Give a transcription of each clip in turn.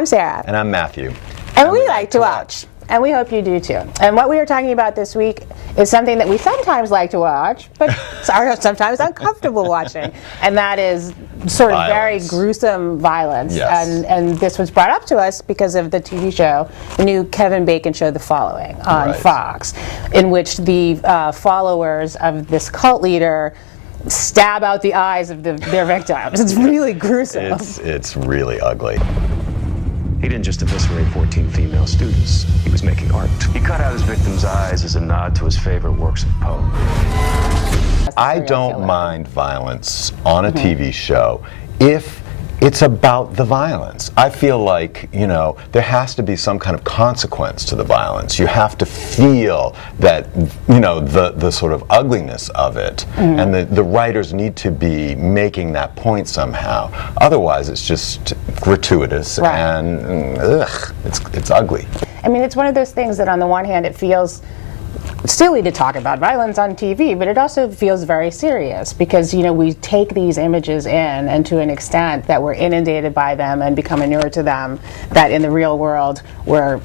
I'm Sarah. And I'm Matthew. And we like to watch. And we hope you do too. And what we are talking about this week is something that we sometimes like to watch, but are sometimes uncomfortable watching. And that is sort of very gruesome violence. Yes. And this was brought up to us because of the TV show, the new Kevin Bacon show, The Following, on Fox, in which the followers of this cult leader stab out the eyes of their victims. It's really gruesome. It's really ugly. He didn't just eviscerate 14 female students. He was making art. He cut out his victims' eyes as a nod to his favorite works of Poe. I don't mind violence on a TV show if it's about the violence. I feel like, you know, there has to be some kind of consequence to the violence. You have to feel that, you know, the sort of ugliness of it, and the writers need to be making that point somehow. Otherwise, it's just gratuitous and it's ugly. I mean, it's one of those things that on the one hand it feels silly to talk about violence on TV, but it also feels very serious because, you know, we take these images in, and to an extent that we're inundated by them and become inured to them, that in the real world we're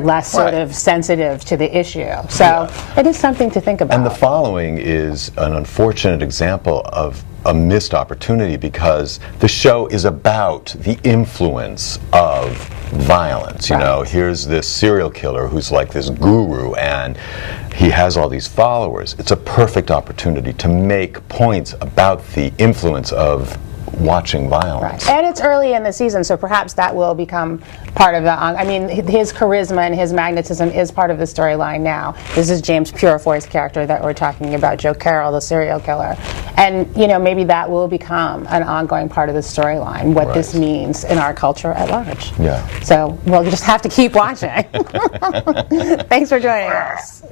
less sort of sensitive to the issue. So it is something to think about. And The Following is an unfortunate example of a missed opportunity because the show is about the influence of violence. You know, here's this serial killer who's like this guru and he has all these followers. It's a perfect opportunity to make points about the influence of watching violence. And it's early in the season, so perhaps that will become part of the, I mean, his charisma and his magnetism is part of the storyline now. This is James Purefoy's character that we're talking about, Joe Carroll, the serial killer. And, you know, maybe that will become an ongoing part of the storyline, what this means in our culture at large. Yeah. So we'll just have to keep watching. Thanks for joining us.